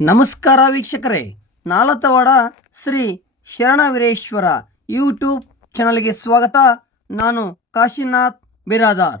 ನಮಸ್ಕಾರ ವೀಕ್ಷಕರೇ. ನಾಲತವಾಡ ಶ್ರೀ ಶರಣ ವೀರೇಶ್ವರ ಯೂಟ್ಯೂಬ್ ಚಾನಲ್ಗೆ ಸ್ವಾಗತ. ನಾನು ಕಾಶಿನಾಥ್ ಬಿರಾದಾರ್.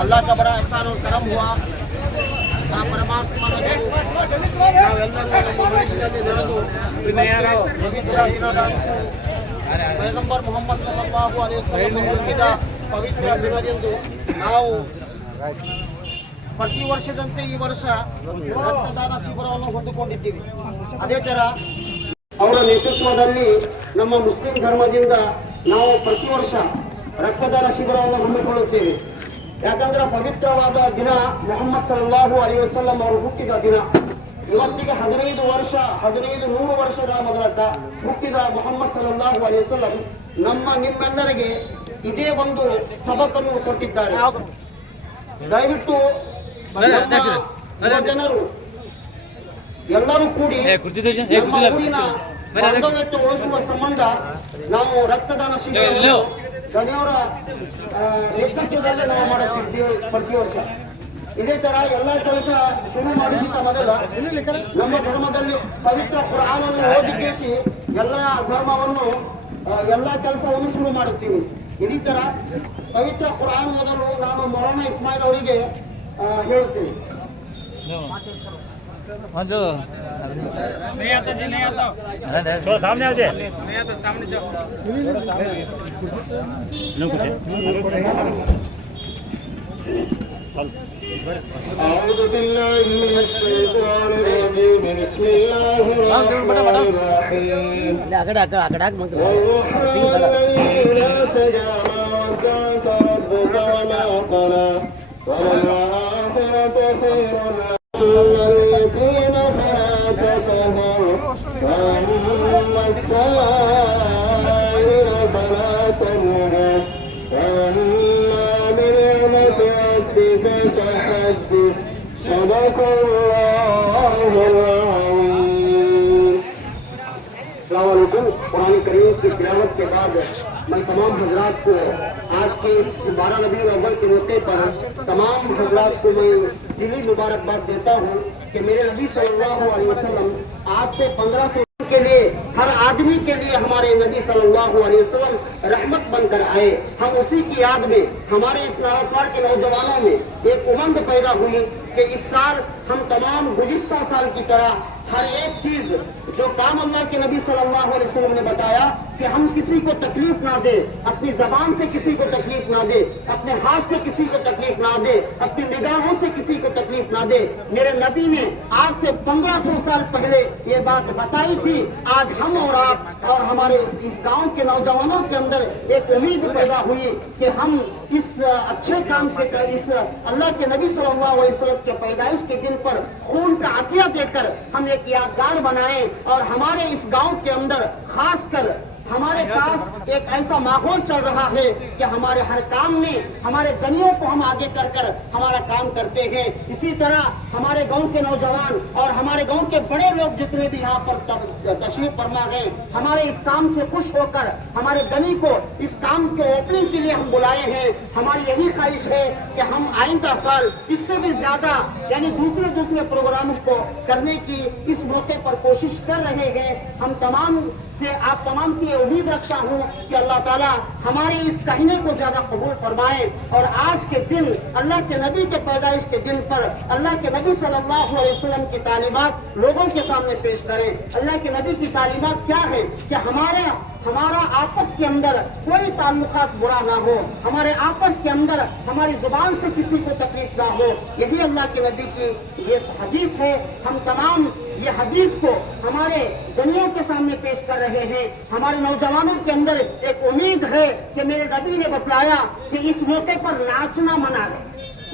अल्लाह का बड़ा एहसान और करम हुआ ಆ ಪರಮಾತ್ಮನದು ನಾವೆಲ್ಲರೂ ನಮ್ಮ ಮನಸ್ಸಿನಲ್ಲಿ ನಡೆದು ಇವತ್ತು ಪವಿತ್ರ ದಿನದ ಪೈಗಂಬರ್ ಮೊಹಮ್ಮದ್ ಸಲ್ಲಲ್ಲಾಹು ಅಲೈಹಿ ವಸಲ್ಲಂ ಹುಟ್ಟಿದ ಪವಿತ್ರ ದಿನದಂದು ನಾವು ಪ್ರತಿ ವರ್ಷದಂತೆ ಈ ವರ್ಷ ರಕ್ತದಾನ ಶಿಬಿರವನ್ನು ಹೊಂದಿಕೊಂಡಿದ್ದೀವಿ. ಅದೇ ತರ ಅವರ ನೇತೃತ್ವದಲ್ಲಿ ನಮ್ಮ ಮುಸ್ಲಿಂ ಧರ್ಮದಿಂದ ನಾವು ಪ್ರತಿ ವರ್ಷ ರಕ್ತದಾನ ಶಿಬಿರವನ್ನು ಹಮ್ಮಿಕೊಳ್ಳುತ್ತೇವೆ. ಯಾಕಂದ್ರೆ ಪವಿತ್ರವಾದ ದಿನ ಮೊಹಮ್ಮದ್ ಸಲ್ಲಾಹು ಅಲಿ ವಸಲ್ಲಂ ಅವರು ಹುಟ್ಟಿದ ದಿನ. ಇವತ್ತಿಗೆ ಹದಿನೈದು ವರ್ಷ, ಹದಿನೈದು ನೂರು ವರ್ಷಗಳ ಮೊದಲಕ್ಕ ಹುಟ್ಟಿದ ಮೊಹಮ್ಮದ್ ಸಲ್ಲಲ್ಲಾಹು ಅಲಿ ವಸಲ್ಲಂ ನಮ್ಮ ನಿಮ್ಮೆಲ್ಲರಿಗೆ ಇದೇ ಒಂದು ಸಬಕನ್ನು ಕೊಟ್ಟಿದ್ದಾರೆ. ದಯವಿಟ್ಟು ಜನರು ಎಲ್ಲರೂ ಕೂಡಿ ನಮ್ಮ ಊರಿನ ಬಾಂಧವ್ಯತೆ ಉಳಿಸುವ ಸಂಬಂಧ ನಾವು ರಕ್ತದಾನ ಶಿಬಿರ ದನಿಯವರ ನೇತೃತ್ವದಲ್ಲಿ ನಾವು ಮಾಡುತ್ತಿದ್ದೇವೆ ಪ್ರತಿ ವರ್ಷ. ಇದೇ ತರ ಎಲ್ಲ ಕೆಲಸ ಶುರು ಮಾಡೋದಕ್ಕಿಂತ ಮೊದಲ ನಮ್ಮ ಧರ್ಮದಲ್ಲಿ ಪವಿತ್ರ ಪುರಾಣವನ್ನು ಓದಿ ಕೇಸಿ ಎಲ್ಲ ಧರ್ಮವನ್ನು ಎಲ್ಲ ಕೆಲಸವನ್ನು ಶುರು ಮಾಡುತ್ತೀವಿ. ಇದೇ ಥರ ಪವಿತ್ರ ಕುರಾನ್ ಓದಲು ನಾನು ಮೌಲಾನ ಇಸ್ಮಾಯಿಲ್ ಅವರಿಗೆ ಹೇಳ್ತೀನಿ أعوذ بالله من الشيطان الرجيم بسم الله الرحمن الرحيم ووحى إليه لا سجى ما ودعك ربك وما قلى وللآخرة خير لك الذين فلا تفهم وأما السائل हजरात को। आज के इस बारह नबी अव्वल के मौके पर तमाम हजरात को मैं दिली मुबारकबाद देता हूँ कि मेरे नबी सल्लल्लाहु अलैहि वसल्लम आज से पंद्रह सौ के लिए, हर आदमी के लिए हमारे नबी सल्लल्लाहु अलैहि वसल्लम रहमत बनकर आए। हम उसी की याद में, हमारे इस नारायणवाड़ के नौजवानों में एक उमंग पैदा हुई कि इस साल हम तमाम गुजिश्ता साल की तरह हर एक चीज़ जो काम अल्लाह के नबी सल्लल्लाहु अलैहि वसल्लम ने बताया कि हम किसी को तकलीफ़ ना दे, अपनी जबान से किसी को तकलीफ़ ना दे, अपने हाथ से किसी को तकलीफ़ ना दे, अपनी निगाहों से किसी को तकलीफ़ ना दे। मेरे नबी ने आज से 1500 साल पहले ये बात बताई थी, आज हम और आप और हमारे इस, इस गाँव के नौजवानों के अंदर एक उम्मीद पैदा हुई कि हम इस अच्छे काम के इस अल्लाह के नबी सल्लल्लाहु अलैहि वसल्लम के पैदाइश के दिन पर खून का अतिया देकर हम एक यादगार बनाएँ और हमारे इस गाँव के अंदर खास कर हमारे पास एक ऐसा माहौल चल रहा है कि हमारे हर काम में, हमारे दनियों को हम आगे कर कर हमारा काम करते हैं। इसी तरह हमारे गाँव के नौजवान और हमारे गाँव के बड़े लोग जितने भी यहाँ पर तशरीफ़ फरमा गए हमारे इस काम से खुश होकर, हमारे दनी को इस काम के ओपनिंग के लिए हम बुलाए हैं। हमारी यही ख्वाहिश है कि हम आइंदा साल इससे भी ज़्यादा, यानी दूसरे दूसरे प्रोग्राम को करने की इस मौके पर कोशिश कर रहे हैं। हम तमाम से, आप तमाम से ये उम्मीद रखता हूँ कि अल्लाह ताला हमारे इस कहने को ज़्यादा कबूल फरमाए और आज के दिन अल्लाह के नबी के पैदाइश के दिन पर अल्लाह के नबी सल्लल्लाहु अलैहि वसल्लम की तालीमात लोगों के सामने पेश करें। अल्लाह के नबी की तालीमात क्या है कि हमारे, हमारा आपस के अंदर कोई ताल्लुकात बुरा ना हो, हमारे आपस के अंदर हमारी ज़ुबान से किसी को तकलीफ़ ना हो। यही अल्लाह के नबी की ये हदीस है। हम तमाम ये हदीस को हमारे दुनिया के सामने पेश कर रहे हैं। हमारे नौजवानों के अंदर एक उम्मीद है कि मेरे नबी ने बतलाया कि इस मौके पर नाचना मना है।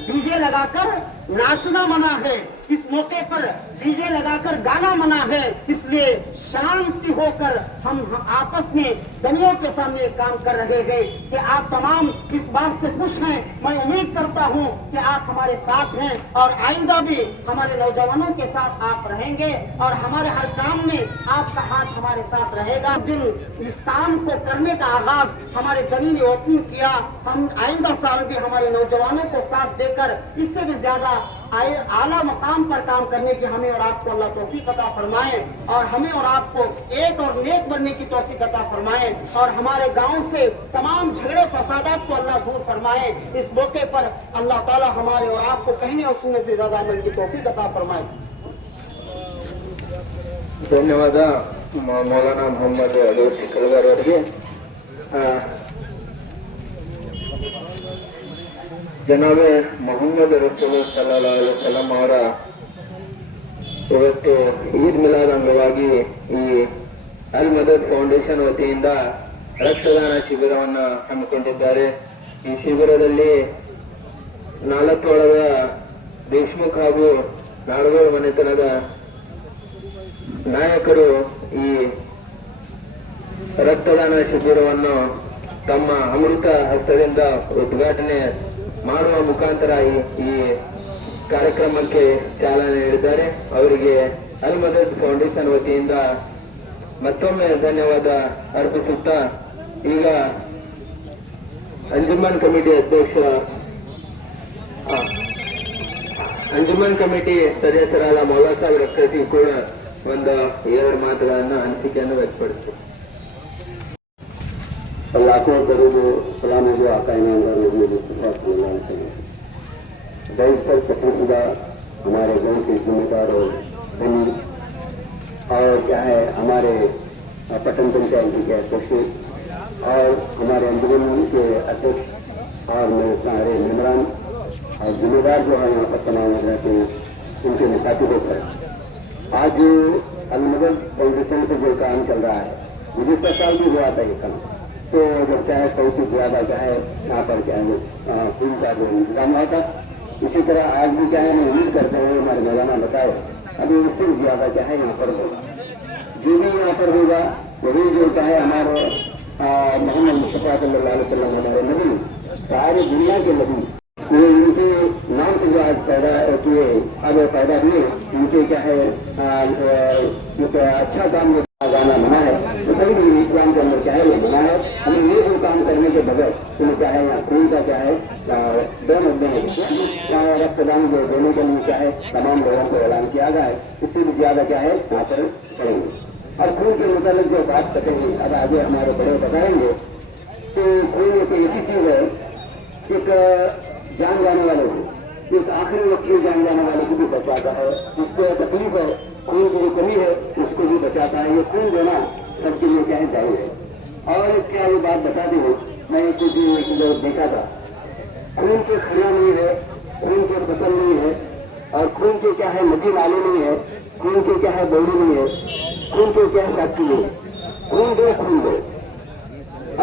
डीजे लगाकर नाचना मना है। इस मौके पर डीजे लगाकर गाना मना है, इसलिए शांति होकर हम आपस में दनियों के सामने काम कर रहे हैं कि आप तमाम इस बात से खुश हैं। मैं उम्मीद करता हूँ कि आप हमारे साथ हैं और आइंदा भी हमारे नौजवानों के साथ आप रहेंगे और हमारे हर काम में आपका हाथ हमारे साथ रहेगा। दिन इस काम को करने का आगाज़ हमारे दनी ने ओपनिंग किया, हम आइंदा साल भी हमारे नौजवानों को साथ देकर इससे भी ज़्यादा आए, आला मकाम पर काम करने की हमें और आपको अल्लाह तोफ़ी कता फरमाए और हमें और आपको एक और नेक बनने की तोफ़ी कता फरमाए और हमारे गाँव से तमाम झगड़े फसादात को अल्लाह दूर फरमाए। इस मौके पर अल्लाह ताला हमारे और आपको कहने और सुनने से ज़्यादा मन की तोफ़ी कता फरमाए। धन्यवाद मौलाना मोहम्मद अली कलवर ಜನಾಬೆ ಮೊಹಮ್ಮದ್ ರಸೂಲ್ ಸಲಂ ಅವರ ಇವತ್ತು ಈದ್ ಮಿಲಾದ್ ಅಂಗವಾಗಿ ಈ ಅಲ್ ಮದದ್ ಫೌಂಡೇಶನ್ ವತಿಯಿಂದ ರಕ್ತದಾನ ಶಿಬಿರವನ್ನು ಹಮ್ಮಿಕೊಂಡಿದ್ದಾರೆ. ಈ ಶಿಬಿರದಲ್ಲಿ ನಾಲ್ಕೋಳದ ದೇಶ್ಮುಖ್ ಹಾಗೂ ನಾಡಗೋಳ ಮನೆತನದ ನಾಯಕರು ಈ ರಕ್ತದಾನ ಶಿಬಿರವನ್ನು ತಮ್ಮ ಅಮೃತ ಹಸ್ತದಿಂದ ಉದ್ಘಾಟನೆ ಮಾಡುವ ಮುಖಾಂತರ ಈ ಕಾರ್ಯಕ್ರಮಕ್ಕೆ ಚಾಲನೆ ನೀಡಿದ್ದಾರೆ. ಅವರಿಗೆ ಅಲ್ ಫೌಂಡೇಶನ್ ವತಿಯಿಂದ ಮತ್ತೊಮ್ಮೆ ಧನ್ಯವಾದ ಅರ್ಪಿಸುತ್ತಾ ಈಗ ಅಂಜುಮನ್ ಕಮಿಟಿ ಅಧ್ಯಕ್ಷ ಅಂಜುಮನ್ ಕಮಿಟಿ ಸದಸ್ಯರಾದ ಮೌಲಾ ಸಾಹೇಬ್ ರಕ್ತಸಿಂಗ್ ಕೂಡ ಒಂದು ಎರಡು ಮಾತುಗಳನ್ನು ಅನಿಸಿಕೆಯನ್ನು ವ್ಯಕ್ತಪಡಿಸ್ತೀವಿ. ಲಾಖೋ ಕರುದು ಸಲಾಮಿಗೂ ಆಕಾಯನ पर पसंदीदा हमारे गाँव के जिम्मेदार और धनी और क्या है, हमारे पटन पंचायत के अध्यक्ष और हमारे अंजुमन के अध्यक्ष और मेरे सारे मेम्बरान और जिम्मेदार जो है यहाँ पर तमाम रहते हैं उनके मुखातिबों पर आज जो अलमदद फाउंडेशन से जो काम चल रहा है गुजशत साल भी हुआ था ये काम। तो जब चाहे सौ से ज़्यादा क्या है, यहाँ पर क्या है फूल का जो इंतज़ाम हुआ था इसी तरह आज भी क्या है, मैं उम्मीद करते हुए हमारे मौलाना बताए। अभी उससे ज़्यादा क्या है यहाँ पर होगा। जो भी यहाँ पर होगा वही जो चाहे हमारे मोहम्मद मुस्तफ़ा वसल्लम हमारे नबी, सारी दुनिया के नबी। वो इनके नाम से जो आज पैदा किए, अब पैदा हुए, उनके क्या है क्या अच्छा काम जो गाना मना है तो सही भी इस्लाम के अंदर क्या है ये मना है। हमें ये जो काम करने के बगैर तुम्हें क्या है, यहाँ खून का क्या है दोनों दोनों रक्तदान जो देने के लिए क्या है तमाम लोगों को ऐलान किया गया है इससे भी ज़्यादा क्या है यहाँ पर करेंगे और खून के मुताबिक जो बात करेंगे अब आगे हमारे बड़े बताएँगे तो खून एक ऐसी चीज़ है? एक जान जाने वाले को एक आखिरी वक्त में जान जाने वाले को भी बचाता है जिसको तकलीफ़ है खून की जो कमी है उसको भी बचाता है ये खून देना सबके लिए क्या है ज़ाहिर है और क्या ये बात बता दी मैं कुछ देखा था। खून के खिया नहीं है, खून के फ़सल नहीं है, और खून के क्या है नदी नाले नहीं है, खून के क्या है बौड़ी नहीं है, खून के क्या है फैक्ट्री नहीं है। खून दो खून दो।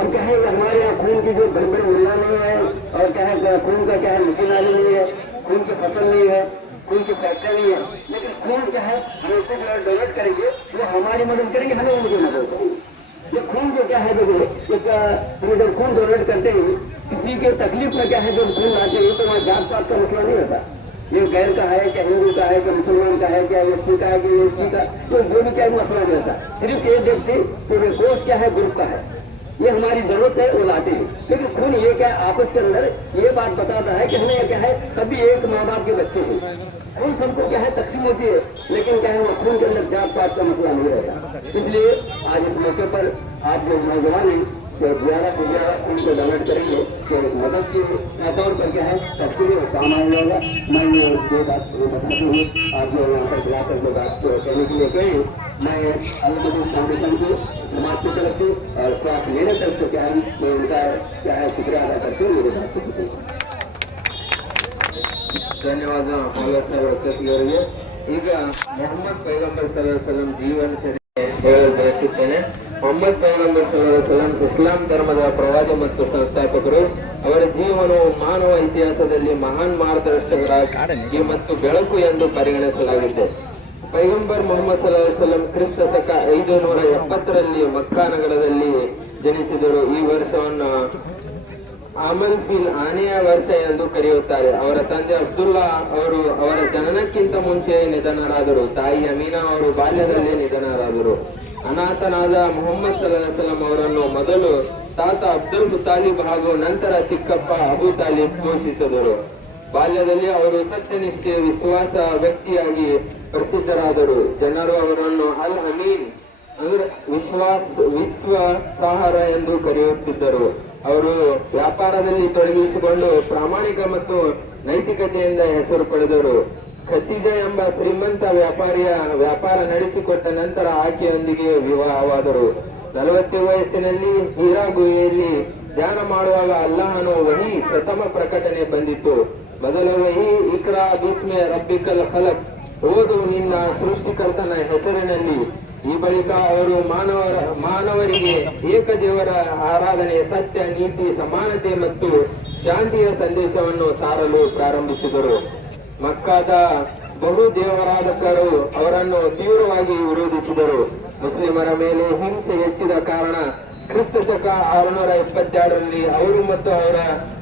अब क्या है हमारे यहाँ खून की जो गड़बड़ मिलना नहीं है, और क्या है खून का क्या है नदी नाले नहीं है, खून की फ़सल नहीं है, खून की फैक्ट्री नहीं है। लेकिन खून क्या है, हम उसको डोनेट करेंगे, वो हमारी मदद करेंगे, हमें उनकी मदद करेंगे। ये खून जो क्या है देखो एक हम जब खून डोनेट करते हैं किसी के तकलीफ़ में क्या है जो मुस्लिम आते हैं? तो वहाँ जात पात का मसला नहीं होता। ये गैर का है, क्या हिंदू का है, क्या मुसलमान का है, क्या एस का है कि एस का तो जो भी क्या मसला नहीं होता। सिर्फ़ ये देखते कि ये दोस्त क्या है, ग्रुप का है। ये हमारी ज़रूरत है, वो लाते हैं। लेकिन खून ये क्या है, आपस के अंदर ये बात बताता है कि हमें क्या है, सभी एक माँ बाप के बच्चे हैं। खून सबको क्या है, तकसीम होती है, लेकिन क्या है, वो खून के अंदर जात पात का मसला नहीं रहता। इसलिए आज इस मौके पर आप जो नौजवान हैं जो ज्यादा से ज्यादा उनको डोनेट करेंगे तो एक मदद के तौर पर क्या है सबके लिए काम आ जाएगा मैं ये ये बात ये बताते हुए आप जो यहाँ पर बुलाकर जो बात कहने के लिए कहे मैं अलमदीन फाउंडेशन को समाज की तरफ से और खास मेरे तरफ से क्या है मैं उनका क्या है शुक्रिया अदा करते हुए मेरे बात को ಧನ್ಯವಾದ ಮಾಲಾ ಸಾಹೇಬ್ ಅಧ್ಯಕ್ಷರಿಗೆ ಈಗ ಮೊಹಮ್ಮದ್ ಪೈಗಂಬರ್ ಸಲಂ ಜೀವನ ಚರಿತ್ರೆ ಹೇಳಲು ಬಯಸುತ್ತೇನೆ ಮೊಹಮ್ಮದ್ ಪೈಗಂಬರ್ ಸಲಂ ಇಸ್ಲಾಂ ಧರ್ಮದ ಪ್ರವಾದಿ ಮತ್ತು ಸಂಸ್ಥಾಪಕರು ಅವರ ಜೀವನವು ಮಾನವ ಇತಿಹಾಸದಲ್ಲಿ ಮಹಾನ್ ಮಾರ್ಗದರ್ಶಕರಾಗಿ ಮತ್ತು ಬೆಳಕು ಎಂದು ಪರಿಗಣಿಸಲಾಗಿದೆ. ಪೈಗಂಬರ್ ಮೊಹಮ್ಮದ್ ಸಲಂ ಕ್ರಿಸ್ತ ಶಕ ಐದು ನೂರ ಎಪ್ಪತ್ತರಲ್ಲಿ ಮಕ್ಕಾ ನಗರದಲ್ಲಿ ಜನಿಸಿದರು. ಈ ವರ್ಷವನ್ನು ಅಮಲ್ ಫಿಲ್ ಆನೆಯ ವರ್ಷ ಎಂದು ಕರೆಯುತ್ತಾರೆ. ಅವರ ತಂದೆ ಅಬ್ದುಲ್ಲಾ ಅವರು ಅವರ ಜನನಕ್ಕಿಂತ ಮುಂಚೆ ನಿಧನರಾದರು. ತಾಯಿ ಅಮೀನಾ ಅವರು ಬಾಲ್ಯದಲ್ಲಿ ನಿಧನರಾದರು. ಅನಾಥನಾದ ಮೊಹಮ್ಮದ್ ಸಲಂ ಅವರನ್ನು ಮೊದಲು ತಾತ ಅಬ್ದುಲ್ ಮುತಾಲಿಬ್ ಹಾಗೂ ನಂತರ ಚಿಕ್ಕಪ್ಪ ಅಬು ತಾಲಿಬ್ ಘೋಷಿಸಿದರು. ಬಾಲ್ಯದಲ್ಲಿ ಅವರು ಸತ್ಯನಿಷ್ಠೆ ವಿಶ್ವಾಸ ವ್ಯಕ್ತಿಯಾಗಿ ಪ್ರಸಿದ್ಧರಾದರು. ಜನರು ಅವರನ್ನು ಅಲ್ ಅಮೀನ್ ವಿಶ್ವಾಸ, ವಿಶ್ವ ಸಹಾರ ಎಂದು ಕರೆಯುತ್ತಿದ್ದರು. ಅವರು ವ್ಯಾಪಾರದಲ್ಲಿ ತೊಡಗಿಸಿಕೊಂಡು ಪ್ರಾಮಾಣಿಕ ಮತ್ತು ನೈತಿಕತೆಯಿಂದ ಹೆಸರು ಪಡೆದರು. ಖತೀಜ ಎಂಬ ಶ್ರೀಮಂತ ವ್ಯಾಪಾರಿಯ ವ್ಯಾಪಾರ ನಡೆಸಿಕೊಟ್ಟ ನಂತರ ಆಕೆಯೊಂದಿಗೆ ವಿವಾಹವಾದರು. ನಲವತ್ತು ವಯಸ್ಸಿನಲ್ಲಿ ಹೀರಾ ಗುಹೆಯಲ್ಲಿ ಧ್ಯಾನ ಮಾಡುವಾಗ ಅಲ್ಲಾಹನು ವಹಿ ಪ್ರಥಮ ಪ್ರಕಟಣೆ ಬಂದಿತ್ತು. ಮೊದಲ ವಹಿ, ಇಕ್ರಾ, ಬಿಸ್ಮೆ, ರಬ್ಬಿಕಲ್ ಖಲಕ್. ಓದು ನಿನ್ನ ಸೃಷ್ಟಿಕರ್ತನ ಹೆಸರಿನಲ್ಲಿ. ಈ ಬಳಿಕ ಅವರು ಮಾನವರ, ಮಾನವರಿಗೆ ಏಕದೇವರ ಆರಾಧನೆ, ಸತ್ಯ, ನೀತಿ, ಸಮಾನತೆ ಮತ್ತು ಶಾಂತಿಯ ಸಂದೇಶವನ್ನು ಸಾರಲು ಪ್ರಾರಂಭಿಸಿದರು. ಮಕ್ಕಾದ ಬಹು ದೇವರಾಧಕರು ಅವರನ್ನು ತೀವ್ರವಾಗಿ ವಿರೋಧಿಸಿದರು. ಮುಸ್ಲಿಮರ ಮೇಲೆ ಹಿಂಸೆ ಹೆಚ್ಚಿದ ಕಾರಣ ಕ್ರಿಸ್ತ ಶಕ ಆರುನೂರ ಎಪ್ಪತ್ತೆರಡರಲ್ಲಿ ಅವರು ಮತ್ತು ಅವರ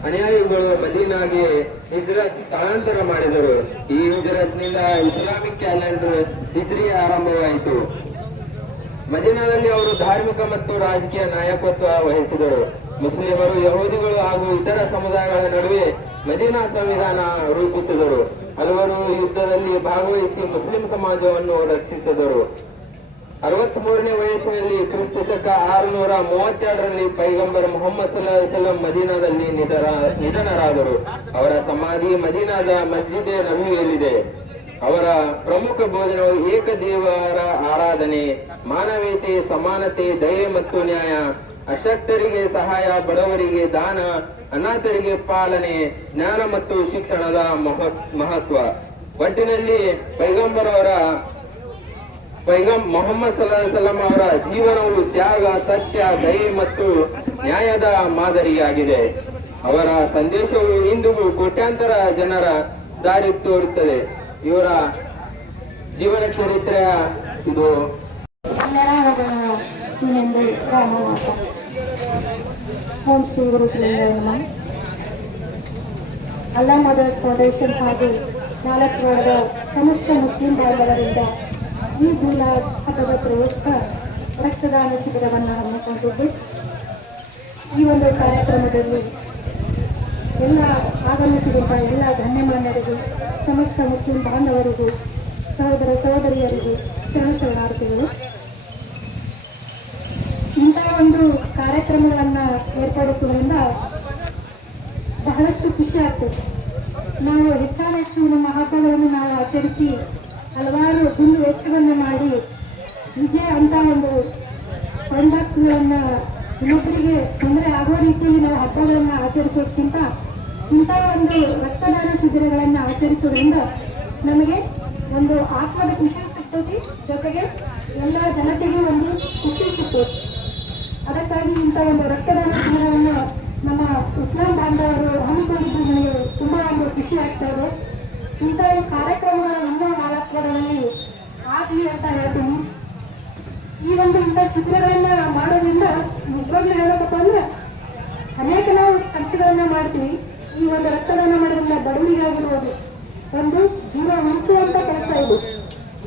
ಅನುಯಾಯಿಗಳು ಮದೀನಾಗೆ ಹಿಜ್ರತ್ ಸ್ಥಳಾಂತರ ಮಾಡಿದರು. ಈ ಹಿಜ್ರತ್ನಿಂದ ಇಸ್ಲಾಮಿಕ್ ಕ್ಯಾಲೆಂಡರ್ ಹಿಜ್ರಿ ಆರಂಭವಾಯಿತು. ಮದೀನಾದಲ್ಲಿ ಅವರು ಧಾರ್ಮಿಕ ಮತ್ತು ರಾಜಕೀಯ ನಾಯಕತ್ವ ವಹಿಸಿದರು. ಮುಸ್ಲಿಮರು ಯಹೂದಿಗಳು ಹಾಗೂ ಇತರ ಸಮುದಾಯಗಳ ನಡುವೆ ಮದೀನಾ ಸಂವಿಧಾನ ರೂಪಿಸಿದರು. ಹಲವರು ಯುದ್ಧದಲ್ಲಿ ಭಾಗವಹಿಸಿ ಮುಸ್ಲಿಂ ಸಮಾಜವನ್ನು ರಕ್ಷಿಸಿದರು. ಅರವತ್ತ್ ಮೂರನೇ ವಯಸ್ಸಿನಲ್ಲಿ ಕ್ರಿಸ್ತ ಶಕ ಆರುನೂರ ಮೂವತ್ತೆರಡರಲ್ಲಿ ಪೈಗಂಬರ್ ಮೊಹಮ್ಮದ್ ಸಲಾ ಸಲಂ ಮದೀನಾದಲ್ಲಿ ನಿಧನ ನಿಧನರಾದರು. ಅವರ ಸಮಾಧಿ ಮದೀನಾದ ಮಸ್ಜಿದ್ ನಬವಿಯಲ್ಲಿದೆ. ಅವರ ಪ್ರಮುಖ ಬೋಧನೆಗಳು ಏಕದೇವರ ಆರಾಧನೆ, ಮಾನವೀಯತೆ, ಸಮಾನತೆ, ದಯೆ ಮತ್ತು ನ್ಯಾಯ. ಅಶಕ್ತರಿಗೆ ಸಹಾಯ, ಬಡವರಿಗೆ ದಾನ ಅನಾಥರಿಗೆ ಪಾಲನೆ, ಜ್ಞಾನ ಮತ್ತು ಶಿಕ್ಷಣದ ಮಹ ಮಹತ್ವ. ಒಟ್ಟಿನಲ್ಲಿ ಪೈಗಂಬರ್ ಅವರ, ಪೈಗಂ, ಮೊಹಮ್ಮದ್ ಸಲಂ ಅವರ ಜೀವನವು ತ್ಯಾಗ, ಸತ್ಯ, ದಯೆ ಮತ್ತು ನ್ಯಾಯದ ಮಾದರಿಯಾಗಿದೆ. ಅವರ ಸಂದೇಶವು ಇಂದಿಗೂ ಕೋಟ್ಯಾಂತರ ಜನರ ದಾರಿ ತೋರುತ್ತದೆ. ಇವರ ಜೀವನ ಚರಿತ್ರೆಯ ಇದು. ಇನ್ನೊಂದು ಸ್ಕೂಲ್ ಓಂ ಶ್ರೀ ಗುರು ನಮ ಅಲ್ಲಾ ಮದರ್ ಫೌಂಡೇಶನ್ ಹಾಗೂ ನಾಲ್ಕು ವಾರದ ಸಮಸ್ತ ಮುಸ್ಲಿಂ ಬಾಂಧವರಿಂದ ಈ ಗುಲಾಬ್ ಹಬ್ಬದ ಪ್ರಯುಕ್ತ ರಕ್ತದಾನ ಶಿಬಿರವನ್ನು ಹಮ್ಮಿಕೊಂಡಿದ್ದು, ಈ ಒಂದು ಕಾರ್ಯಕ್ರಮದಲ್ಲಿ ಎಲ್ಲ ಆಗಮಿಸಿದಂಥ ಎಲ್ಲ ಗಣ್ಯಮಾನ್ಯರಿಗೂ, ಸಮಸ್ತ ಮುಸ್ಲಿಂ ಬಾಂಧವರಿಗೂ, ಸಹೋದರ ಸಹೋದರಿಯರಿಗೂ ಶರಣ ಶರಣಾರ್ಥಿಗಳು ಒಂದು ಕಾರ್ಯಕ್ರಮಗಳನ್ನ ಏರ್ಪಡಿಸುವುದರಿಂದ ಬಹಳಷ್ಟು ಖುಷಿ ಆಗ್ತದೆ. ನಾವು ಹೆಚ್ಚಾನೆಚ್ಚು ನಮ್ಮ ಹಬ್ಬಗಳನ್ನು ನಾವು ಆಚರಿಸಿ ಹಲವಾರು ದುಂದು ವೆಚ್ಚವನ್ನು ಮಾಡಿ ವಿಜಯ ಅಂತ ಒಂದು ಕಾಂಟ್ಯಾಕ್ಟ್ಸ್ಗಳನ್ನ ಇನ್ನೊಬ್ಬರಿಗೆ ತೊಂದರೆ ಆಗೋ ರೀತಿಯಲ್ಲಿ ನಾವು ಹಬ್ಬಗಳನ್ನು ಆಚರಿಸೋದಕ್ಕಿಂತ ಇಂಥ ಒಂದು ರಕ್ತದಾನ ಶಿಬಿರಗಳನ್ನು ಆಚರಿಸೋದ್ರಿಂದ ನಮಗೆ ಒಂದು ಆತ್ಮದ ಖುಷಿ ಸಿಗ್ತದೆ. ಜೊತೆಗೆ ಎಲ್ಲ ಜನತೆಗೆ ಒಂದು ಖುಷಿ ಸಿಗ್ತದೆ. ಅದಕ್ಕಾಗಿ ಇಂಥ ಒಂದು ರಕ್ತದಾನ ಶಿಬಿರವನ್ನು ನಮ್ಮ ಇಸ್ಲಾಂ ಬಾಂಧವರು ಹಮ್ಮಿಕೊಂಡಿದ್ದು ನನಗೆ ತುಂಬಾ ಒಂದು ಖುಷಿ ಆಗ್ತಾ ಇದೆ. ಇಂಥ ಒಂದು ಕಾರ್ಯಕ್ರಮಗಳು ಇನ್ನೂ ಆಗಲಿ ಅಂತ ಹೇಳ್ತೀನಿ. ಈ ಒಂದು ಇಂಥ ಶಿಬಿರಗಳನ್ನ ಮಾಡೋದ್ರಿಂದ ನಿಜವಾಗ್ಲೂ ಹೇಳಬೇಕಪ್ಪ ಅಂದ್ರೆ ಅನೇಕ ನಾವು ಖರ್ಚುಗಳನ್ನ ಮಾಡ್ತೀವಿ. ಈ ಒಂದು ರಕ್ತದಾನ ಮಾಡೋದ್ರಿಂದ ಬಡವರಿಗಾಗಿರ್ಬೋದು, ಒಂದು ಜೀವ ಉಳಿಸುವಂತ ಕೆಲಸ ಇದು.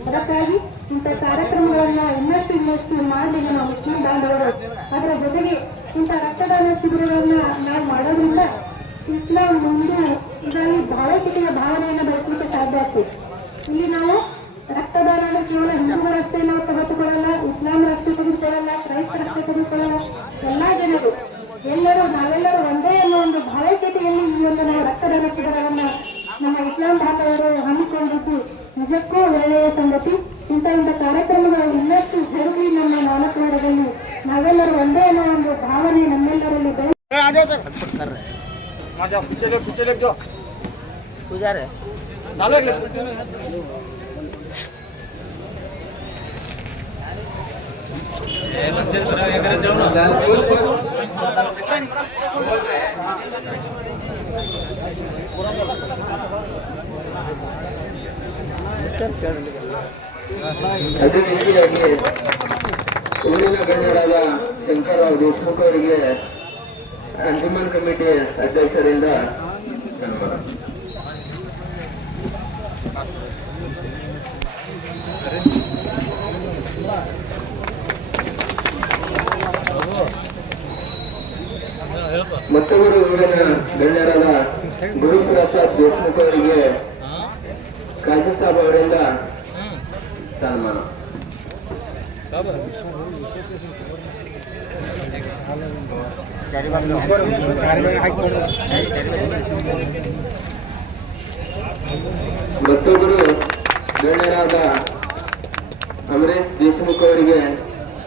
ಅದಕ್ಕಾಗಿ ಇಂಥ ಕಾರ್ಯಕ್ರಮಗಳನ್ನ ಇನ್ನಷ್ಟು ಇನ್ನಷ್ಟು ಮಾಡಲಿಕ್ಕೆ ನಮ್ಮ ಮುಸ್ಲಿಂ ಬಾಂಧವರು. ಅದರ ಜೊತೆಗೆ ಇಂಥ ರಕ್ತದಾನ ಶಿಬಿರಗಳನ್ನ ನಾವು ಮಾಡೋದ್ರಿಂದ ಇಸ್ಲಾಂ ಮುಂದೆ ಇದರಲ್ಲಿ ಭಾವಚಿಕೆಯ ಭಾವನೆಯನ್ನು ಬೆಳೆಸಲಿಕ್ಕೆ ಸಾಧ್ಯ ಆಗ್ತದೆ. ಇಲ್ಲಿ ನಾವು ರಕ್ತದಾನ ಕೇವಲ ಹಿಂದೂಗಳಷ್ಟೇ ನಾವು ತೆಗೆದುಕೊಳ್ಳಲ್ಲ ಇಸ್ಲಾಮರಷ್ಟೇ ತೆಗೆದುಕೊಳ್ಳಲ್ಲ ಕ್ರೈಸ್ತರಷ್ಟೇ ತೆಗೆದುಕೊಳ್ಳಲ್ಲ. ಎಲ್ಲಾ ಜನರು, ಎಲ್ಲರೂ, ನಾವೆಲ್ಲರೂ ಒಂದೇ ಅನ್ನೋ ಒಂದು ಭಾವೈಕ್ಯತೆಯಲ್ಲಿ ಈ ಒಂದು ನಾವು ರಕ್ತದಾನ ಶಿಬಿರವನ್ನು ನಮ್ಮ ಇಸ್ಲಾಂ ಬಾಂಧವರು ಹಮ್ಮಿಕೊಂಡಿದ್ದು ನಿಜಕ್ಕೂ ಒಳ್ಳೆಯ ಸಂಗತಿ. ಇಂಥ ಒಂದು ಕಾರ್ಯಕ್ರಮಗಳು ಇನ್ನಷ್ಟು ಜರುಗಿ ನಮ್ಮ ನಾಲ್ಕು ವಾರದಲ್ಲಿ ನಾವೆಲ್ಲರೂ ಒಂದೇ ಅನ್ನೋ ಒಂದು ಭಾವನೆ ನಮ್ಮೆಲ್ಲರಲ್ಲಿ ಬೆಳೆ ರೀತಿಯಾಗಿ ಊರಿನ ಗಣ್ಯರಾದ ಶಂಕರರಾವ್ ದೇಶಮುಖ್ ಅವರಿಗೆ ಅಂಜುಮನ್ ಕಮಿಟಿ ಅಧ್ಯಕ್ಷರಿಂದ ಮತ್ತೊಬ್ಬರು ಊರಿನ ಗಣ್ಯರಾದ ಗುರುಪ್ರಸಾದ್ ದೇಶಮುಖ್ ಅವರಿಗೆ ಕಾಜಿ ಸಾಬ್ ಅವರಿಂದ ಮತ್ತೊಬ್ಬರು ಗಣ್ಯರಾದ ಅಮರೇಶ್ ದೇಶಮುಖ್ ಅವರಿಗೆ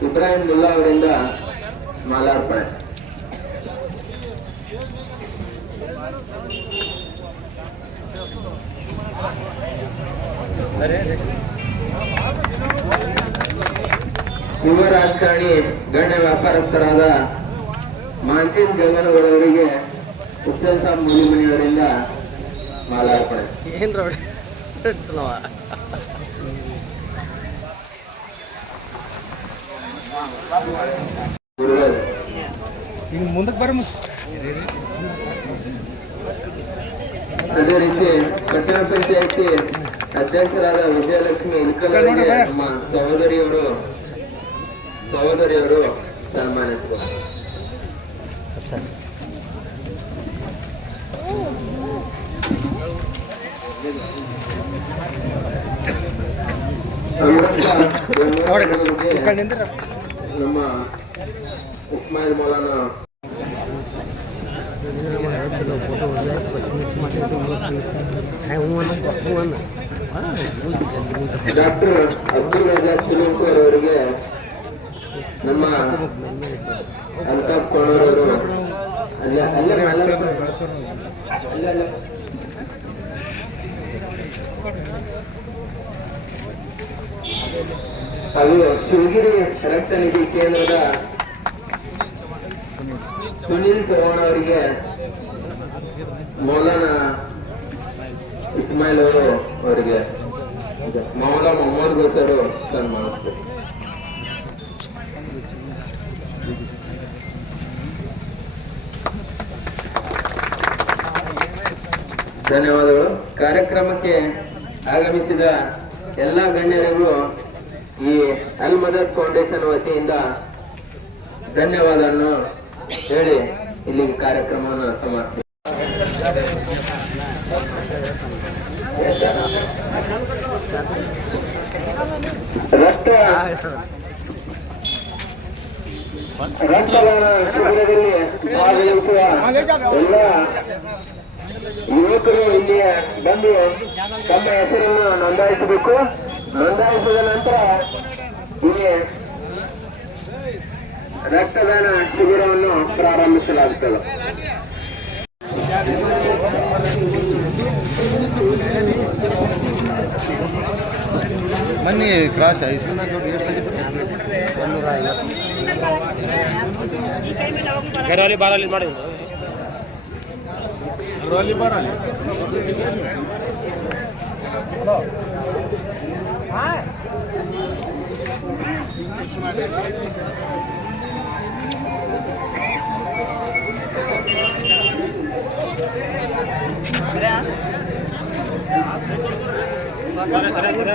ಇಬ್ರಾಹಿಂ ಮುಲ್ಲಾ ಅವರಿಂದ ಮಾಲಾರ್ಪಣೆ. ಯುವ ರಾಜಕಾರಣಿ ಗಣ್ಯ ವ್ಯಾಪಾರಸ್ಥರಾದ ಮಾಂಟೀನ್ ಗಂಗನಗೌಡವರಿಗೆ ಹುಸೇನ್ ಸಾಬ್ ಮನೆಯವರಿಂದ ಮಾಲಾರ್ಪಣೆ. ಏನ್ರ ನಾವ ಗುರುಗಳು ಈಗ ಮುಂದಕ್ಕೆ ಬರ ಅದೇ ರೀತಿ ಪಟ್ಟಣ ಪಂಚಾಯತಿ ಅಧ್ಯಕ್ಷರಾದ ವಿಜಯಲಕ್ಷ್ಮಿ ಇಲ್ಕಲ್ ಅವರಿಗೆ ನಮ್ಮ ಸಹೋದರಿಯವರು ಸಹೋದರಿಯವರು ನಿಂದ್ರ ನಮ್ಮ ಉಸ್ಮಾಯಿಲ್ ಮೌಲಾನ ಡಾಕ್ಟರ್ ಅಬ್ದುಲ್ ರಜಾ ಸುಲಂಕರ್ ಅವರಿಗೆ ನಮ್ಮ ಅಂತ ಅಲ್ಲೇ, ಅಲ್ಲ ಹಾಗೂ ಶಿವಗಿರಿ ರಕ್ತ ನಿಧಿ ಕೇಂದ್ರದ ಸುನೀಲ್ ಚೌಹಾಣ್ ಅವರಿಗೆ ಮೌಲಾನ ಇಸ್ಮಾಯಿಲ್ ಅವರು ಅವರಿಗೆ ಮೌಲಾ ಮೊಹಮ್ಮದ್ ಗೋಸರು ಸನ್ಮಾನ ಧನ್ಯವಾದಗಳು. ಕಾರ್ಯಕ್ರಮಕ್ಕೆ ಆಗಮಿಸಿದ ಎಲ್ಲ ಗಣ್ಯರಿಗೂ ಈ ಅಲ್ ಮದರ್ ಫೌಂಡೇಶನ್ ವತಿಯಿಂದ ಧನ್ಯವಾದವನ್ನು ಹೇಳಿ ಇಲ್ಲಿ ಕಾರ್ಯಕ್ರಮವನ್ನು ಸಮಾಪ್ತಿ ರಕ್ತ ಎಲ್ಲ ಯುವಕರು ಇಲ್ಲಿ ಬಂದು ತಮ್ಮ ಹೆಸರನ್ನು ನೋಂದಾಯಿಸಬೇಕು. ನೋಂದಾಯಿಸಿದ ನಂತರ ಇಲ್ಲಿ ರಕ್ತದಾನ ಶಿಬಿರವನ್ನು ಪ್ರಾರಂಭಿಸಲಾಗುತ್ತದೆ. ಮನ್ನಿ ಕ್ರಾಸ್ ಆಯ್ತು ಬಾರಾಲಿ ಬಾರಲ್ಲಿ Roli baroli. సరే సరే సరే సరే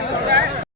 Right?